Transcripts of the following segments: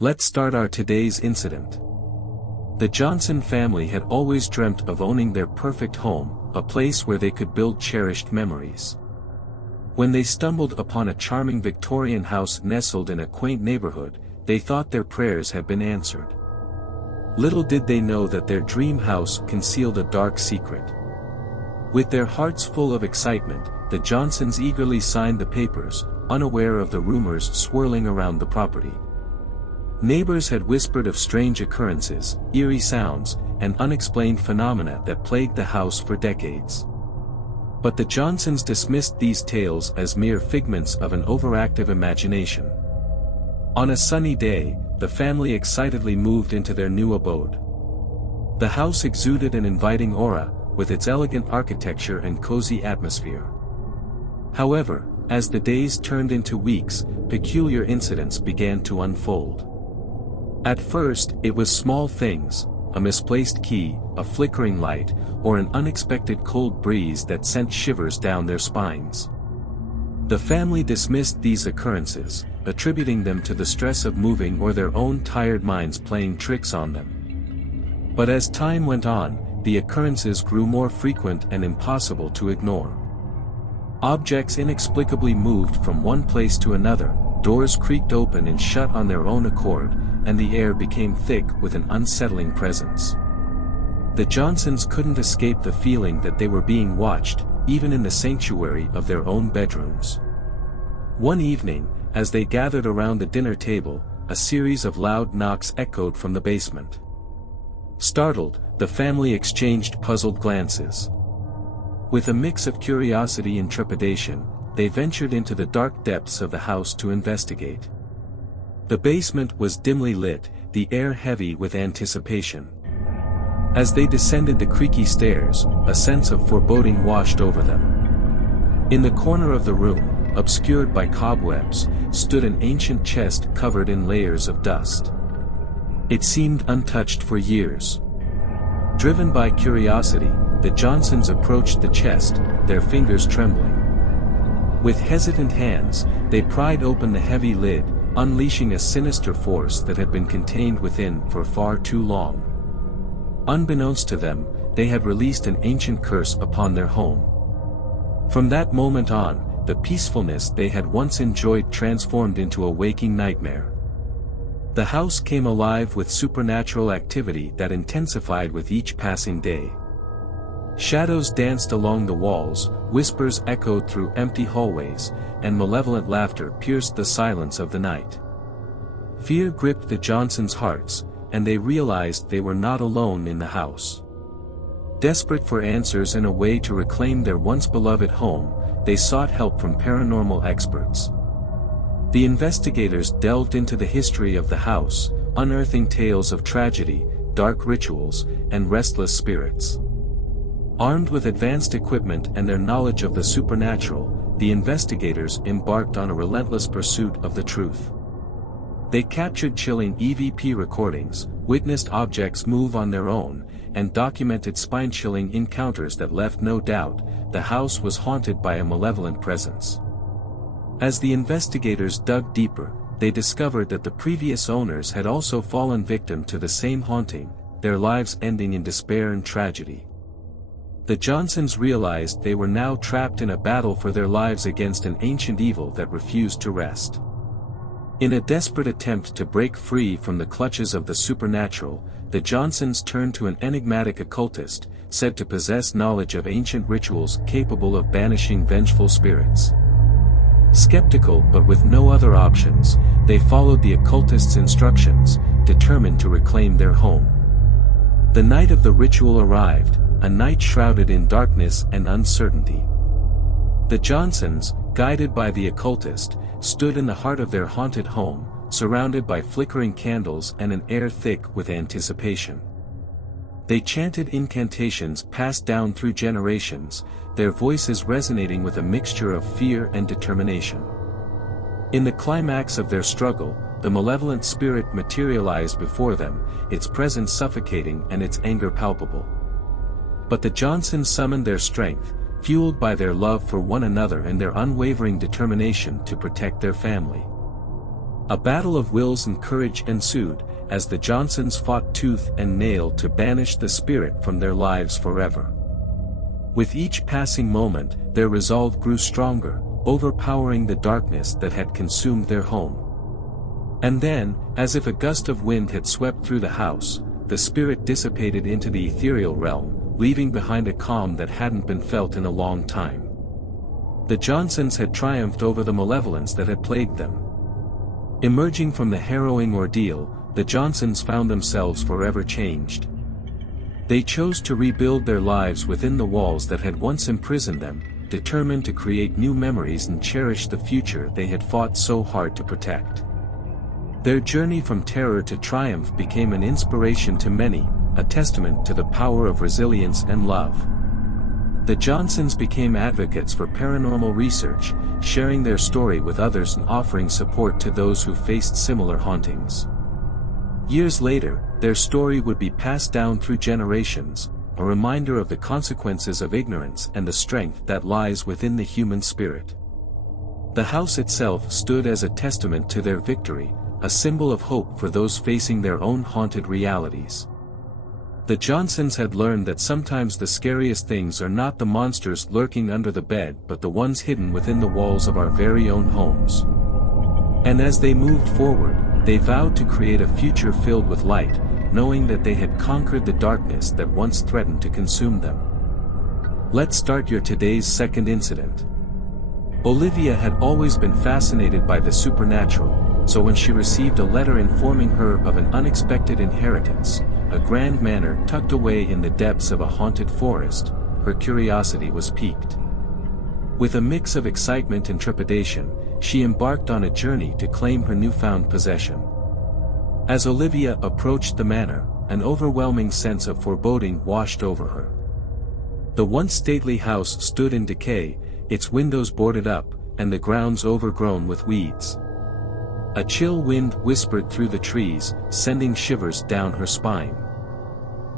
Let's start our today's incident. The Johnson family had always dreamt of owning their perfect home, a place where they could build cherished memories. When they stumbled upon a charming Victorian house nestled in a quaint neighborhood, they thought their prayers had been answered. Little did they know that their dream house concealed a dark secret. With their hearts full of excitement, the Johnsons eagerly signed the papers, unaware of the rumors swirling around the property. Neighbors had whispered of strange occurrences, eerie sounds, and unexplained phenomena that plagued the house for decades. But the Johnsons dismissed these tales as mere figments of an overactive imagination. On a sunny day, the family excitedly moved into their new abode. The house exuded an inviting aura, with its elegant architecture and cozy atmosphere. However, as the days turned into weeks, peculiar incidents began to unfold. At first, it was small things, a misplaced key, a flickering light, or an unexpected cold breeze that sent shivers down their spines. The family dismissed these occurrences, attributing them to the stress of moving or their own tired minds playing tricks on them. But as time went on, the occurrences grew more frequent and impossible to ignore. Objects inexplicably moved from one place to another, doors creaked open and shut on their own accord, and the air became thick with an unsettling presence. The Johnsons couldn't escape the feeling that they were being watched, even in the sanctuary of their own bedrooms. One evening, as they gathered around the dinner table, a series of loud knocks echoed from the basement. Startled, the family exchanged puzzled glances. With a mix of curiosity and trepidation, they ventured into the dark depths of the house to investigate. The basement was dimly lit, the air heavy with anticipation. As they descended the creaky stairs, a sense of foreboding washed over them. In the corner of the room, obscured by cobwebs, stood an ancient chest covered in layers of dust. It seemed untouched for years. Driven by curiosity, the Johnsons approached the chest, their fingers trembling. With hesitant hands, they pried open the heavy lid, unleashing a sinister force that had been contained within for far too long. Unbeknownst to them, they had released an ancient curse upon their home. From that moment on, the peacefulness they had once enjoyed transformed into a waking nightmare. The house came alive with supernatural activity that intensified with each passing day. Shadows danced along the walls, whispers echoed through empty hallways, and malevolent laughter pierced the silence of the night. Fear gripped the Johnsons' hearts, and they realized they were not alone in the house. Desperate for answers and a way to reclaim their once beloved home, they sought help from paranormal experts. The investigators delved into the history of the house, unearthing tales of tragedy, dark rituals, and restless spirits. Armed with advanced equipment and their knowledge of the supernatural, the investigators embarked on a relentless pursuit of the truth. They captured chilling EVP recordings, witnessed objects move on their own, and documented spine-chilling encounters that left no doubt the house was haunted by a malevolent presence. As the investigators dug deeper, they discovered that the previous owners had also fallen victim to the same haunting, their lives ending in despair and tragedy. The Johnsons realized they were now trapped in a battle for their lives against an ancient evil that refused to rest. In a desperate attempt to break free from the clutches of the supernatural, the Johnsons turned to an enigmatic occultist, said to possess knowledge of ancient rituals capable of banishing vengeful spirits. Skeptical but with no other options, they followed the occultist's instructions, determined to reclaim their home. The night of the ritual arrived, a night shrouded in darkness and uncertainty. The Johnsons, guided by the occultist, stood in the heart of their haunted home, surrounded by flickering candles and an air thick with anticipation. They chanted incantations passed down through generations, their voices resonating with a mixture of fear and determination. In the climax of their struggle, the malevolent spirit materialized before them, its presence suffocating and its anger palpable. But the Johnsons summoned their strength, fueled by their love for one another and their unwavering determination to protect their family. A battle of wills and courage ensued, as the Johnsons fought tooth and nail to banish the spirit from their lives forever. With each passing moment, their resolve grew stronger, overpowering the darkness that had consumed their home. And then, as if a gust of wind had swept through the house, the spirit dissipated into the ethereal realm, leaving behind a calm that hadn't been felt in a long time. The Johnsons had triumphed over the malevolence that had plagued them. Emerging from the harrowing ordeal, the Johnsons found themselves forever changed. They chose to rebuild their lives within the walls that had once imprisoned them, determined to create new memories and cherish the future they had fought so hard to protect. Their journey from terror to triumph became an inspiration to many, a testament to the power of resilience and love. The Johnsons became advocates for paranormal research, sharing their story with others and offering support to those who faced similar hauntings. Years later, their story would be passed down through generations, a reminder of the consequences of ignorance and the strength that lies within the human spirit. The house itself stood as a testament to their victory, a symbol of hope for those facing their own haunted realities. The Johnsons had learned that sometimes the scariest things are not the monsters lurking under the bed but the ones hidden within the walls of our very own homes. And as they moved forward, they vowed to create a future filled with light, knowing that they had conquered the darkness that once threatened to consume them. Let's start your today's second incident. Olivia had always been fascinated by the supernatural, so when she received a letter informing her of an unexpected inheritance, a grand manor tucked away in the depths of a haunted forest, her curiosity was piqued. With a mix of excitement and trepidation, she embarked on a journey to claim her newfound possession. As Olivia approached the manor, an overwhelming sense of foreboding washed over her. The once stately house stood in decay, its windows boarded up, and the grounds overgrown with weeds. A chill wind whispered through the trees, sending shivers down her spine.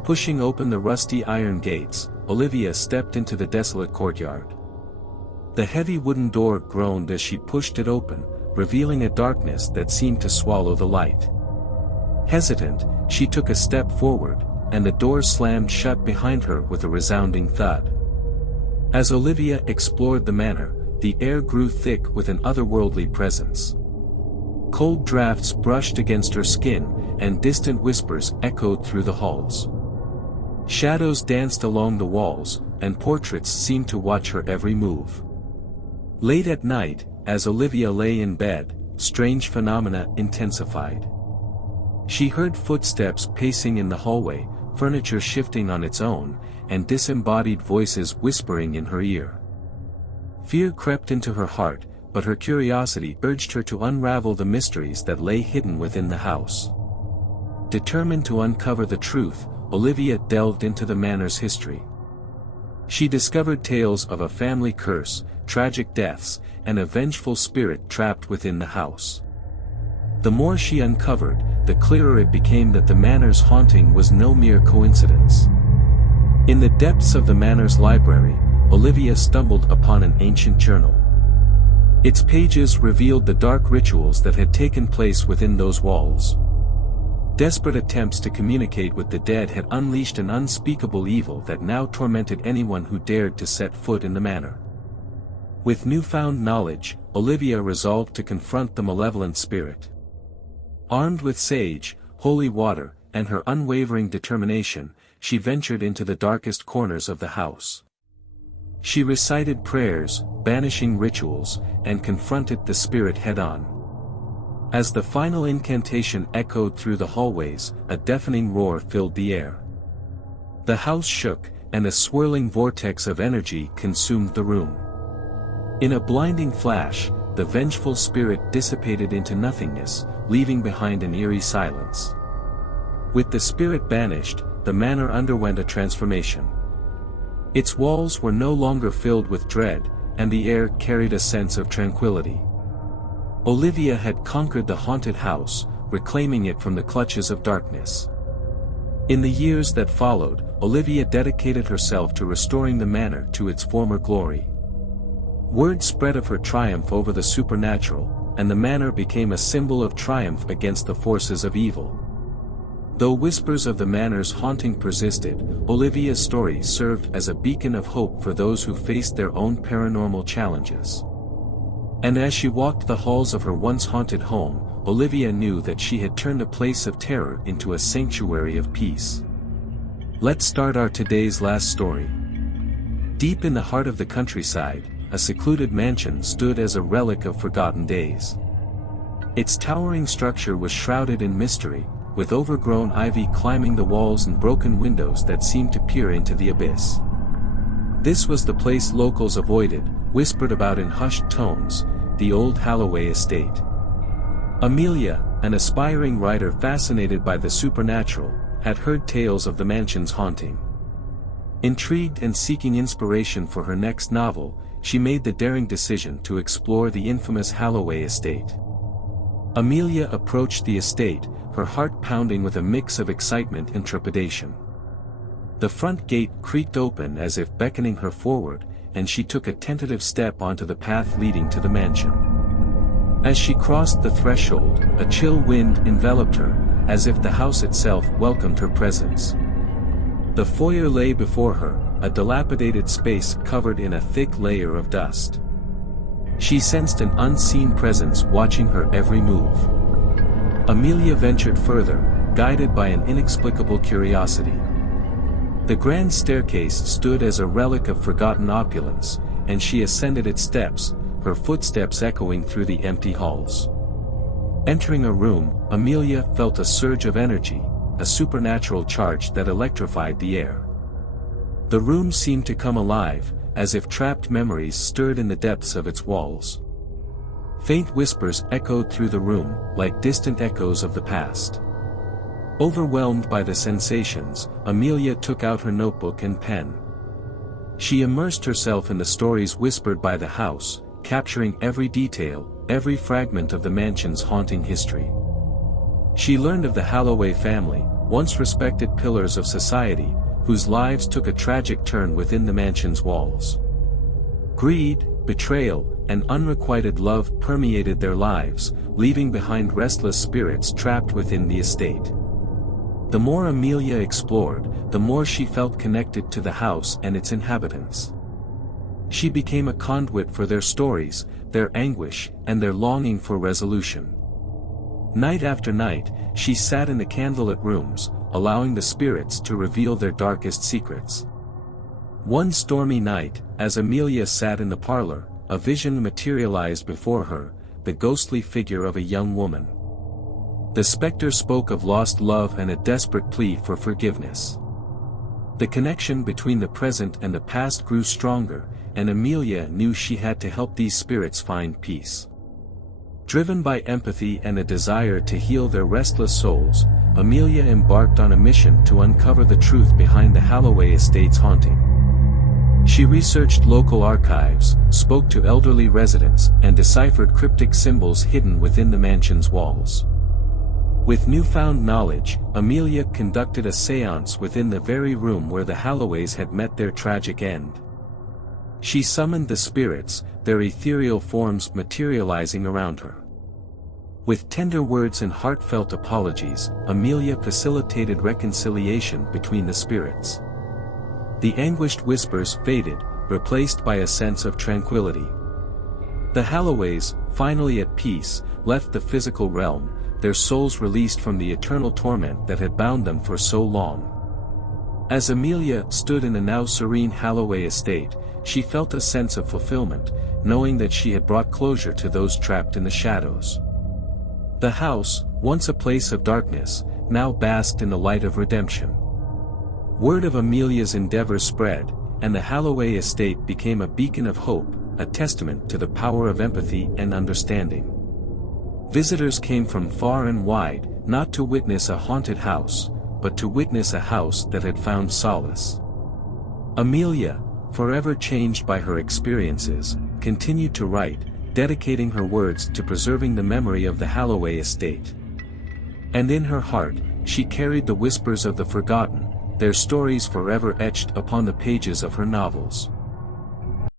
Pushing open the rusty iron gates, Olivia stepped into the desolate courtyard. The heavy wooden door groaned as she pushed it open, revealing a darkness that seemed to swallow the light. Hesitant, she took a step forward, and the door slammed shut behind her with a resounding thud. As Olivia explored the manor, the air grew thick with an otherworldly presence. Cold drafts brushed against her skin, and distant whispers echoed through the halls. Shadows danced along the walls, and portraits seemed to watch her every move. Late at night, as Olivia lay in bed, strange phenomena intensified. She heard footsteps pacing in the hallway, furniture shifting on its own, and disembodied voices whispering in her ear. Fear crept into her heart, but her curiosity urged her to unravel the mysteries that lay hidden within the house. Determined to uncover the truth, Olivia delved into the manor's history. She discovered tales of a family curse, tragic deaths, and a vengeful spirit trapped within the house. The more she uncovered, the clearer it became that the manor's haunting was no mere coincidence. In the depths of the manor's library, Olivia stumbled upon an ancient journal. Its pages revealed the dark rituals that had taken place within those walls. Desperate attempts to communicate with the dead had unleashed an unspeakable evil that now tormented anyone who dared to set foot in the manor. With newfound knowledge, Olivia resolved to confront the malevolent spirit. Armed with sage, holy water, and her unwavering determination, she ventured into the darkest corners of the house. She recited prayers, banishing rituals, and confronted the spirit head-on. As the final incantation echoed through the hallways, a deafening roar filled the air. The house shook, and a swirling vortex of energy consumed the room. In a blinding flash, the vengeful spirit dissipated into nothingness, leaving behind an eerie silence. With the spirit banished, the manor underwent a transformation. Its walls were no longer filled with dread, and the air carried a sense of tranquility. Olivia had conquered the haunted house, reclaiming it from the clutches of darkness. In the years that followed, Olivia dedicated herself to restoring the manor to its former glory. Word spread of her triumph over the supernatural, and the manor became a symbol of triumph against the forces of evil. Though whispers of the manor's haunting persisted, Olivia's story served as a beacon of hope for those who faced their own paranormal challenges. And as she walked the halls of her once haunted home, Olivia knew that she had turned a place of terror into a sanctuary of peace. Let's start our today's last story. Deep in the heart of the countryside, a secluded mansion stood as a relic of forgotten days. Its towering structure was shrouded in mystery, with overgrown ivy climbing the walls and broken windows that seemed to peer into the abyss. This was the place locals avoided, whispered about in hushed tones, the old Holloway estate. Amelia, an aspiring writer fascinated by the supernatural, had heard tales of the mansion's haunting. Intrigued and seeking inspiration for her next novel, she made the daring decision to explore the infamous Holloway estate. Amelia approached the estate, her heart pounding with a mix of excitement and trepidation. The front gate creaked open as if beckoning her forward, and she took a tentative step onto the path leading to the mansion. As she crossed the threshold, a chill wind enveloped her, as if the house itself welcomed her presence. The foyer lay before her, a dilapidated space covered in a thick layer of dust. She sensed an unseen presence watching her every move. Amelia ventured further, guided by an inexplicable curiosity. The grand staircase stood as a relic of forgotten opulence, and she ascended its steps, her footsteps echoing through the empty halls. Entering a room, Amelia felt a surge of energy, a supernatural charge that electrified the air. The room seemed to come alive, as if trapped memories stirred in the depths of its walls. Faint whispers echoed through the room, like distant echoes of the past. Overwhelmed by the sensations, Amelia took out her notebook and pen. She immersed herself in the stories whispered by the house, capturing every detail, every fragment of the mansion's haunting history. She learned of the Holloway family, once respected pillars of society, whose lives took a tragic turn within the mansion's walls. Greed, betrayal, and unrequited love permeated their lives, leaving behind restless spirits trapped within the estate. The more Amelia explored, the more she felt connected to the house and its inhabitants. She became a conduit for their stories, their anguish, and their longing for resolution. Night after night, she sat in the candlelit rooms, allowing the spirits to reveal their darkest secrets. One stormy night, as Amelia sat in the parlor, a vision materialized before her, the ghostly figure of a young woman. The specter spoke of lost love and a desperate plea for forgiveness. The connection between the present and the past grew stronger, and Amelia knew she had to help these spirits find peace. Driven by empathy and a desire to heal their restless souls, Amelia embarked on a mission to uncover the truth behind the Holloway estate's haunting. She researched local archives, spoke to elderly residents, and deciphered cryptic symbols hidden within the mansion's walls. With newfound knowledge, Amelia conducted a séance within the very room where the Holloways had met their tragic end. She summoned the spirits, their ethereal forms materializing around her. With tender words and heartfelt apologies, Amelia facilitated reconciliation between the spirits. The anguished whispers faded, replaced by a sense of tranquility. The Holloways, finally at peace, left the physical realm, their souls released from the eternal torment that had bound them for so long. As Amelia stood in the now serene Holloway estate, she felt a sense of fulfillment, knowing that she had brought closure to those trapped in the shadows. The house, once a place of darkness, now basked in the light of redemption. Word of Amelia's endeavor spread, and the Holloway estate became a beacon of hope, a testament to the power of empathy and understanding. Visitors came from far and wide, not to witness a haunted house, but to witness a house that had found solace. Amelia, forever changed by her experiences, continued to write, dedicating her words to preserving the memory of the Holloway estate. And in her heart, she carried the whispers of the forgotten, their stories forever etched upon the pages of her novels.